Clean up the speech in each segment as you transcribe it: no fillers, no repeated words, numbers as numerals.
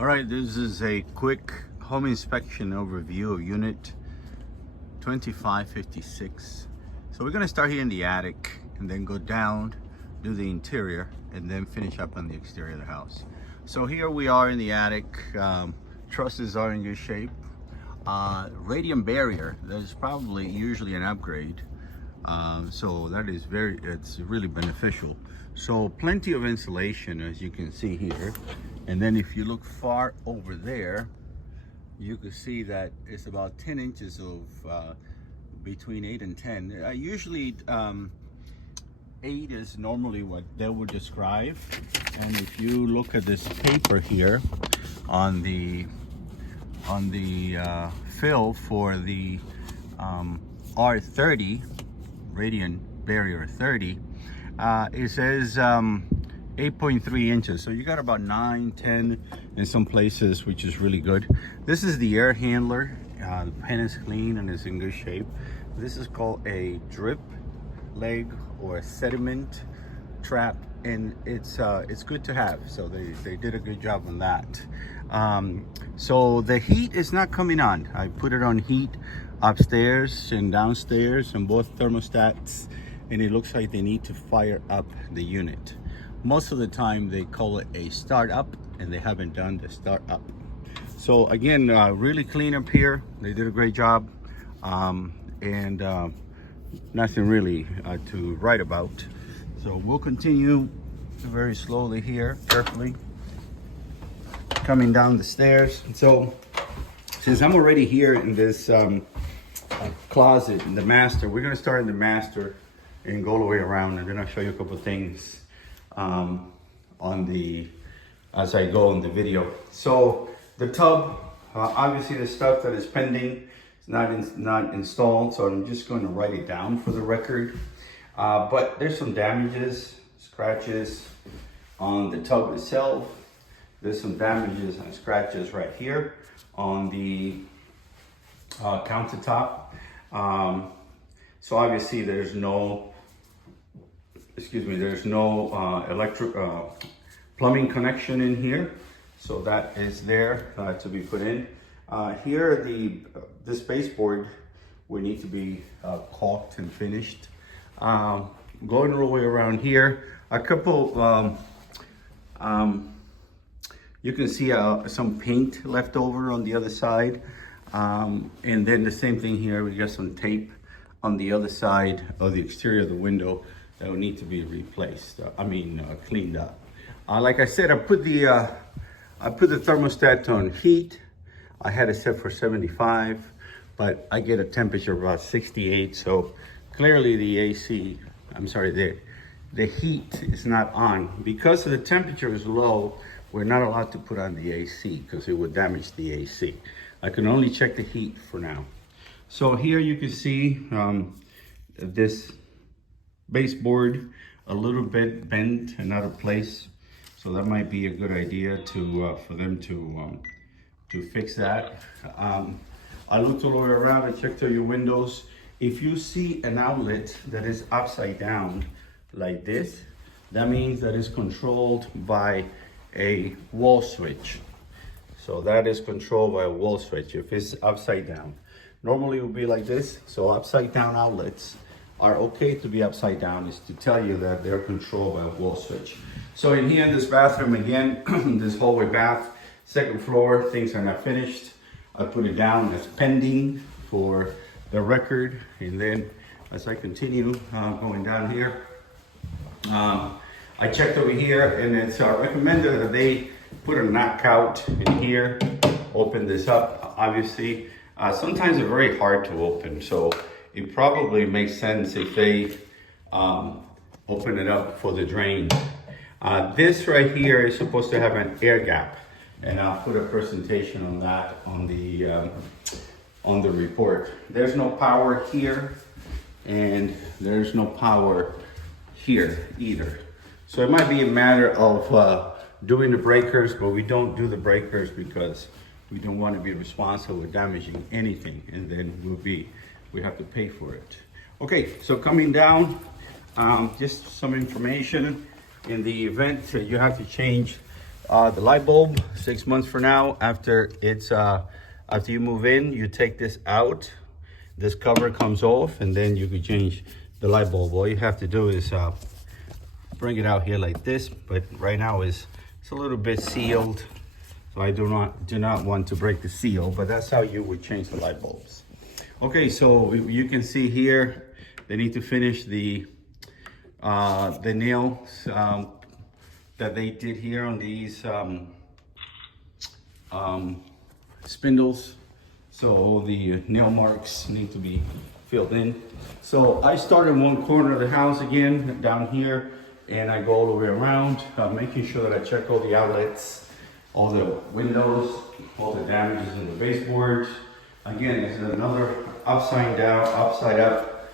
All right, this is a quick home inspection overview of unit 2556. So we're gonna start here in the attic and then go down, do the interior, and then finish up on the exterior of the house. So here we are in the attic. Trusses are in good shape. Radiant barrier, that is probably usually an upgrade. So that is it's really beneficial. So plenty of insulation, as you can see here. And then if you look far over there, you can see that it's about 10 inches of between 8 and 10. Usually 8 is normally what they would describe. And if you look at this paper here on the fill for the R30 Radiant Barrier 30, it says 8.3 inches. So you got about 9, 10 in some places, which is really good. This is the air handler. The pen is clean and is in good shape. This is called a drip leg or a sediment trap, and it's good to have. So they did a good job on that. So the heat is not coming on. I put it on heat upstairs and downstairs and both thermostats, and it looks like they need to fire up the unit. Most of the time they call it a start up, and they haven't done the start up. So again, really clean up here. They did a great job, and nothing really to write about. So we'll continue very slowly here, carefully coming down the stairs. So since I'm already here in this closet in the master, we're going to start in the master and go all the way around, and then I'll show you a couple of things as I go in the video. So the tub, obviously the stuff that is pending is not installed, so I'm just going to write it down for the record. But there's some damages, scratches on the tub itself. There's some damages and scratches right here on the countertop. So obviously there's no electric plumbing connection in here. So that is there to be put in. Here, this baseboard will need to be caulked and finished. Going all the way around here, a couple, you can see some paint left over on the other side. And then the same thing here, we got some tape on the other side of the exterior of the window that will need to be replaced. Cleaned up. Like I said, I put the thermostat on heat. I had it set for 75, but I get a temperature of about 68. So clearly the heat is not on. Because the temperature is low, we're not allowed to put on the AC because it would damage the AC. I can only check the heat for now. So here you can see this baseboard a little bit bent and out of place. So that might be a good idea for them to fix that. I looked all the way around and checked all your windows. If you see an outlet that is upside down like this, that means that it's controlled by a wall switch. So that is controlled by a wall switch if it's upside down. Normally it would be like this. So upside down outlets are okay to be upside down, is to tell you that they're controlled by a wall switch. So in here in this bathroom again, this hallway bath, second floor, things are not finished. I put it down as pending for the record. And then as I continue going down here, I checked over here, and it's recommended that they put a knockout in here, open this up. Obviously, sometimes they're very hard to open, so it probably makes sense if they open it up for the drain. This right here is supposed to have an air gap, and I'll put a presentation on that on the report. There's no power here, and there's no power here either. So it might be a matter of doing the breakers, but we don't do the breakers because we don't want to be responsible for damaging anything, and then we have to pay for it. Okay, so coming down, just some information. In the event you have to change The light bulb, 6 months for now. After you move in, you take this out. This cover comes off, and then you can change the light bulb. All you have to do is bring it out here like this. But right now it's a little bit sealed, so I do not want to break the seal. But that's how you would change the light bulbs. Okay, so you can see here they need to finish the nails that they did here on these spindles. So all the nail marks need to be filled in. So I start in one corner of the house again, down here, and I go all the way around, making sure that I check all the outlets, all the windows, all the damages in the baseboards. Again, it's another upside up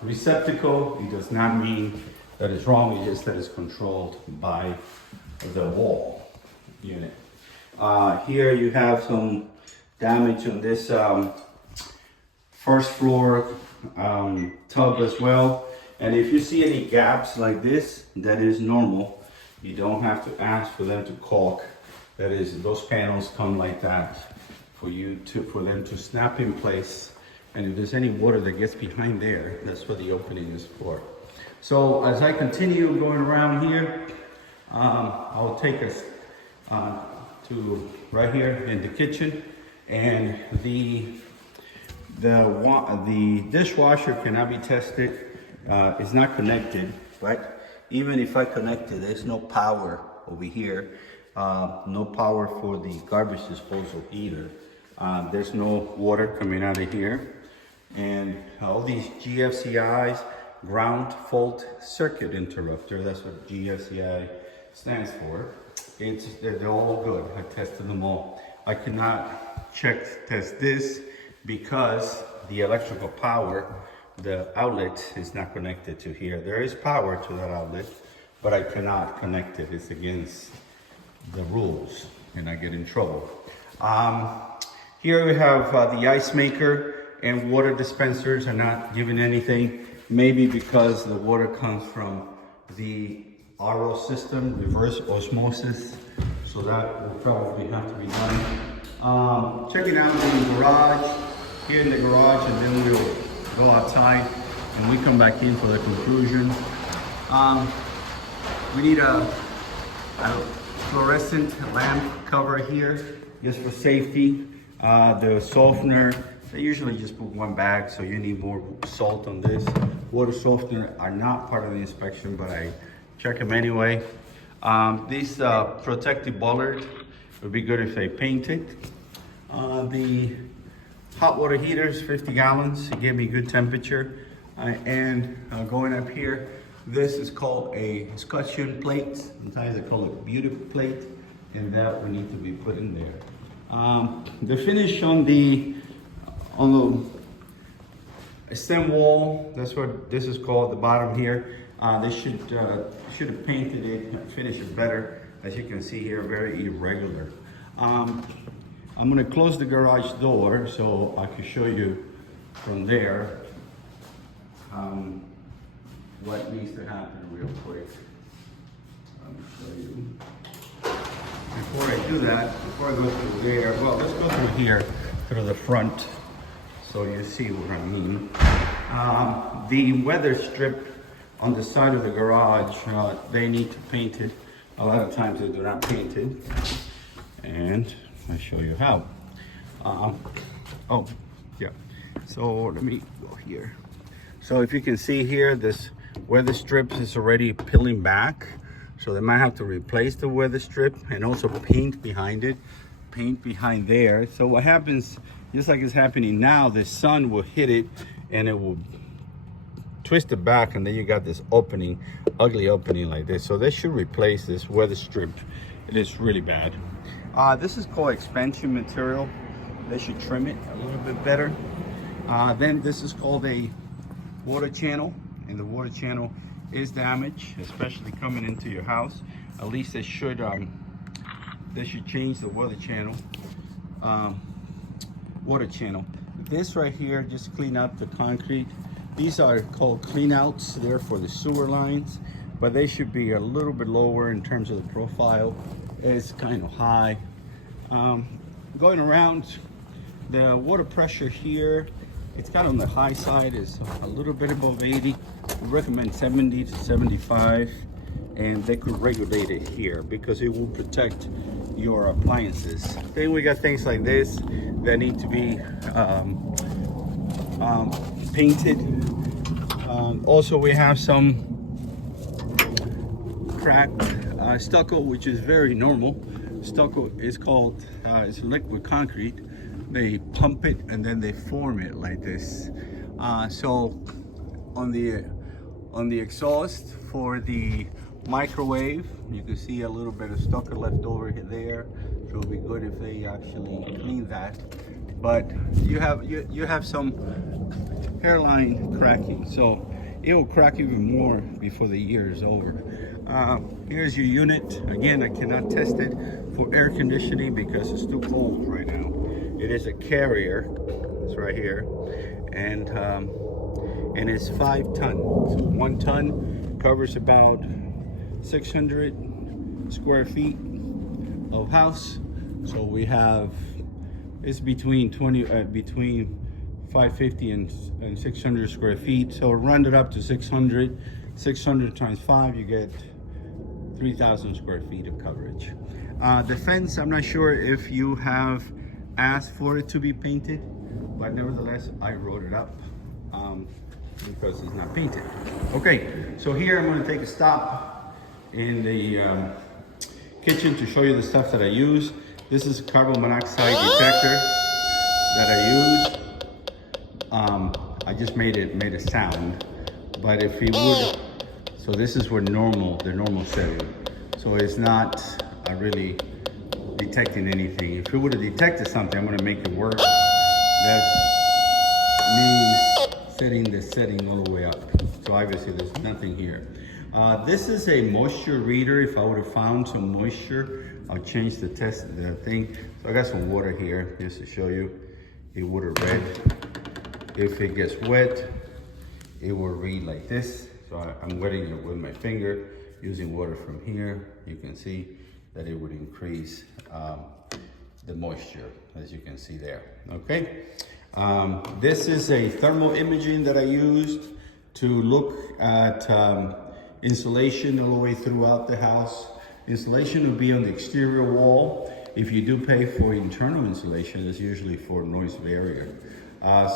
receptacle. It does not mean that it's wrong, it's just that it's controlled by the wall unit. Here you have some damage on this first floor tub as well. And if you see any gaps like this, that is normal. You don't have to ask for them to caulk. That is, those panels come like that for them to snap in place. And if there's any water that gets behind there, that's what the opening is for. So as I continue going around here, I'll take us to right here in the kitchen, and the dishwasher cannot be tested. It's not connected, but even if I connect it, there's no power over here. No power for the garbage disposal either. There's no water coming out of here. And all these GFCIs, ground fault circuit interrupter, that's what GFCI stands for. They're all good. I tested them all. I cannot test this because the electrical power, the outlet is not connected to here. There is power to that outlet, but I cannot connect it. It's against the rules and I get in trouble. Here we have the ice maker and water dispensers are not giving anything. Maybe because the water comes from the RO system, reverse osmosis. So that will probably have to be done. Checking out the garage, here in the garage, and then we'll go outside and we come back in for the conclusion. We need a fluorescent lamp cover here, just for safety. The softener, they usually just put one bag, so you need more salt on this. Water softener are not part of the inspection, but I check them anyway. This protective bollard would be good if they paint it. The hot water heaters, 50 gallons, it gave me good temperature. And going up here, this is called a escutcheon plate. Sometimes they call it beauty plate, and that will need to be put in there. The finish on the stem wall, that's what this is called, the bottom here. They should have painted it and finished it better. As you can see here, very irregular. I'm gonna close the garage door so I can show you from there what needs to happen real quick. Let me show you. Before I do that, before I go through there, well, let's go through here, through the front, so you see what I mean. The weather strip on the side of the garage, they need to paint it. A lot of times they do not paint it, and I'll show you how. Oh, yeah. So let me go here. So if you can see here, this weather strip is already peeling back. So they might have to replace the weather strip and also paint behind it, paint behind there. So what happens, just like it's happening now, the sun will hit it and it will twist it back, and then you got this opening, ugly opening like this. So they should replace this weather strip. It is really bad. This is called expansion material. They should trim it a little bit better. Then this is called a water channel, and the water channel is damaged, especially coming into your house. At least they should change the water channel. This right here, just clean up the concrete. These are called clean outs. They're for the sewer lines. but they should be a little bit lower in terms of the profile. It's kind of high. Going around, the water pressure here, it's kind of on the high side, is a little bit above 80. We recommend 70 to 75, and they could regulate it here because it will protect your appliances. Then we got things like this that need to be painted. Also, we have some cracked stucco, which is very normal. Stucco is called, it's liquid concrete. They pump it and then they form it like this. So on the exhaust for the microwave, you can see a little bit of stucco left over there. So it'll be good if they actually clean that. But you have some hairline cracking, so it will crack even more before the year is over. Here's your unit. Again, I cannot test it for air conditioning because it's too cold right now. It is a Carrier. It's right here, and it's 5 tons. 1 ton covers about 600 square feet of house. So we have, it's between 550 and 600 square feet. So round it up to 600. 600 times 5, you get 3,000 square feet of coverage. The fence, I'm not sure if you have asked for it to be painted, but nevertheless, I wrote it up because it's not painted. Okay, so here I'm going to take a stop in the kitchen to show you the stuff that I use. This is a carbon monoxide detector that I use. I just made a sound, but if you would, so this is where the normal setting. So it's not really detecting anything. If it would have detected something, I'm gonna make it work. That's me setting the setting all the way up. So obviously there's nothing here. This is a moisture reader. If I would have found some moisture, I'll change the thing. So I got some water here just to show you. It would have read. If it gets wet, it will read like this. So I'm wetting it with my finger, using water from here. You can see that it would increase the moisture, as you can see there, okay? This is a thermal imaging that I used to look at insulation all the way throughout the house. Insulation will be on the exterior wall. If you do pay for internal insulation, it's usually for noise barrier.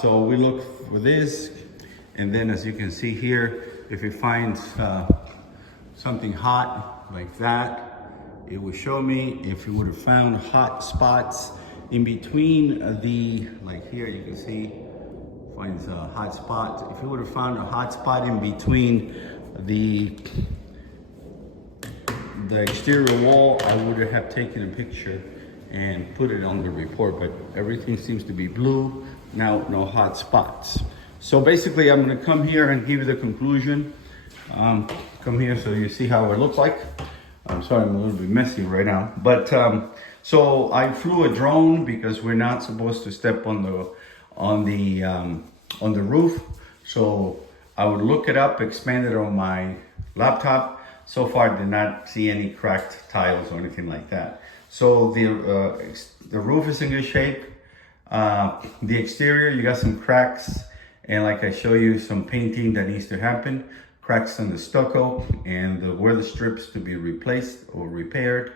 So we look for this, and then as you can see here, if it finds something hot like that, it will show me. If you would have found hot spots in between like here, you can see, finds a hot spot. If you would have found a hot spot in between the exterior wall, I would have taken a picture and put it on the report, but everything seems to be blue. Now, no hot spots. So basically, I'm gonna come here and give you the conclusion. Come here so you see how it looks like. I'm sorry, I'm a little bit messy right now. But so I flew a drone because we're not supposed to step on the roof. So I would look it up, expand it on my laptop. So far, did not see any cracked tiles or anything like that. So the roof is in good shape. The exterior, you got some cracks, and like I show you, some painting that needs to happen. Cracks in the stucco and the weather strips to be replaced or repaired.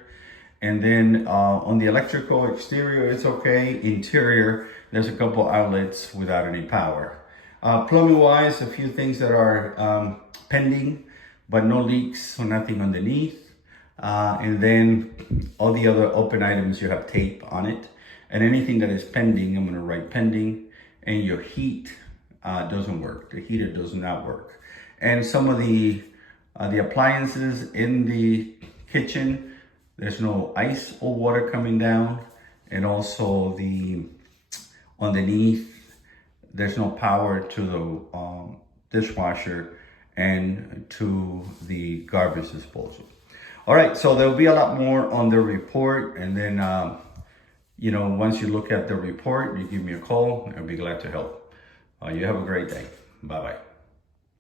And then on the electrical exterior, it's okay. Interior, there's a couple outlets without any power. Plumbing wise, a few things that are pending, but no leaks or nothing underneath. And then all the other open items, you have tape on it. And anything that is pending, I'm gonna write pending. And your heat doesn't work. The heater does not work. And some of the appliances in the kitchen, there's no ice or water coming down. And also underneath, there's no power to the dishwasher and to the garbage disposal. All right, so there'll be a lot more on the report. And then, you know, once you look at the report, you give me a call. I'll be glad to help. You have a great day. Bye-bye.